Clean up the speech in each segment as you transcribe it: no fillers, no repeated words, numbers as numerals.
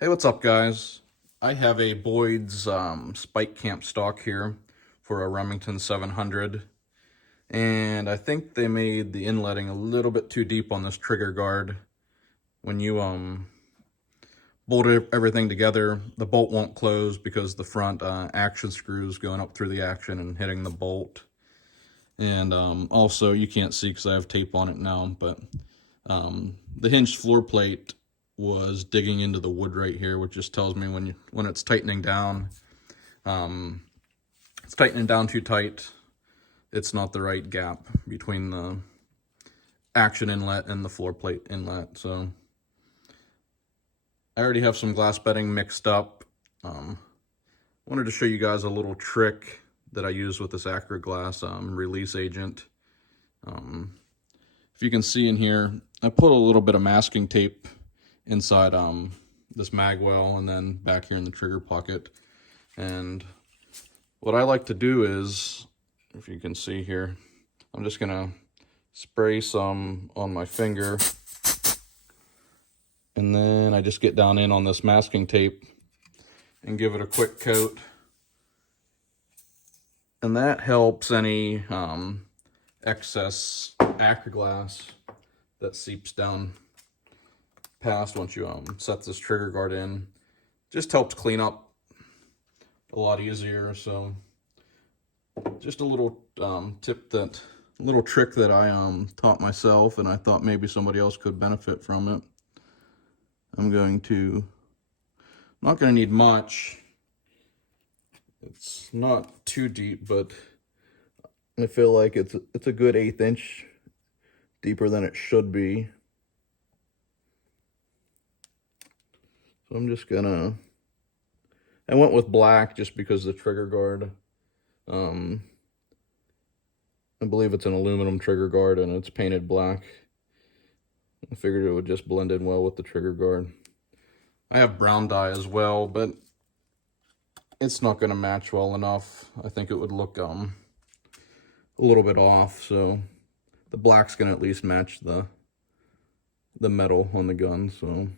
Hey, what's up, guys? I have a Boyd's Spike Camp stock here for a Remington 700, and I think they made the inletting a little bit too deep on this trigger guard. When you bolt everything together, the bolt won't close because the front action screw is going up through the action and hitting the bolt. And also, you can't see because I have tape on it now, but the hinged floor plate was digging into the wood right here, which just tells me when it's tightening down, it's tightening down too tight. It's not the right gap between the action inlet and the floor plate inlet. So I already have some glass bedding mixed up. Wanted to show you guys a little trick that I use with this Acraglas release agent. If you can see in here, I put a little bit of masking tape inside this mag well and then back here in the trigger pocket. And what I like to do is, if you can see here, I'm just gonna spray some on my finger, and then I just get down in on this masking tape and give it a quick coat. And that helps any excess Acraglas that seeps down past once you set this trigger guard in. Just helps clean up a lot easier. So just a little little trick that I taught myself, and I thought maybe somebody else could benefit from it. I'm not going to need much. It's not too deep, but I feel like it's a good 1/8 inch deeper than it should be. So I'm just gonna, I went with black just because the trigger guard, I believe it's an aluminum trigger guard and it's painted black. I figured it would just blend in well with the trigger guard. I have brown dye as well, but it's not going to match well enough. I think it would look a little bit off, so the black's going to at least match the metal on the gun. So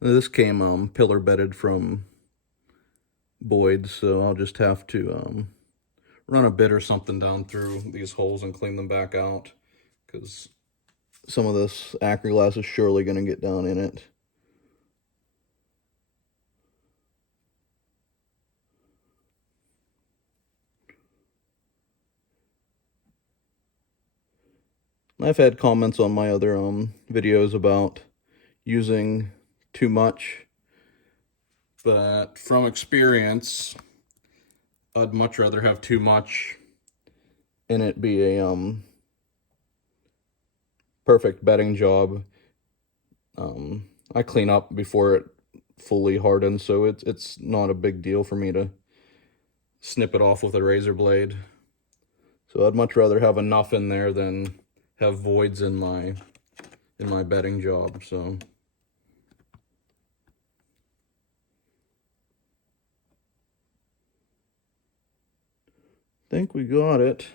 this came pillar bedded from Boyd's, so I'll just have to run a bit or something down through these holes and clean them back out, because some of this Acraglas is surely going to get down in it. I've had comments on my other videos about using too much, but from experience, I'd much rather have too much and it be a perfect bedding job. I clean up before it fully hardens, so it's not a big deal for me to snip it off with a razor blade. So I'd much rather have enough in there than have voids in my bedding job. So I think we got it.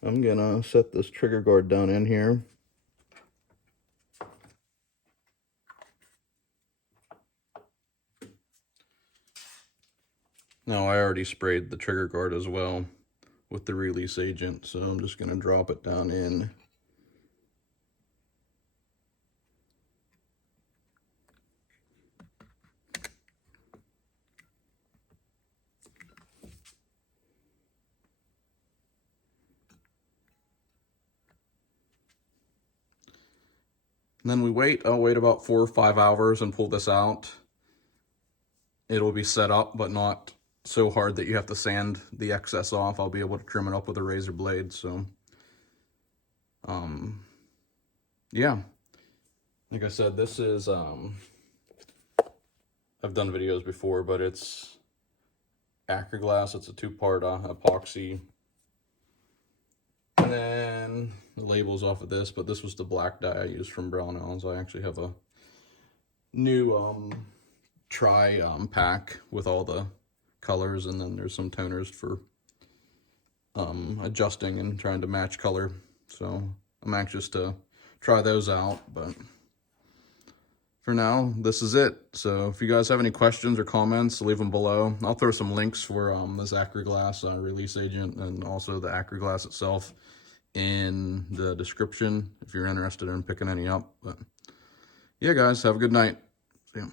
I'm gonna set this trigger guard down in here. Now I already sprayed the trigger guard as well with the release agent, so I'm just gonna drop it down in. And then we wait. I'll wait about 4 or 5 hours and pull this out. It'll be set up, but not so hard that you have to sand the excess off. I'll be able to trim it up with a razor blade. So, yeah. Like I said, this is, I've done videos before, but it's Acraglas. It's a 2-part epoxy. And then the label's off of this, but this was the black dye I used from Brownells. I actually have a new pack with all the colors, and then there's some toners for adjusting and trying to match color. So I'm anxious to try those out, but for now, this is it. So if you guys have any questions or comments, leave them below. I'll throw some links for this Acraglas release agent and also the Acraglas itself in the description if you're interested in picking any up. But yeah, guys, have a good night. See ya.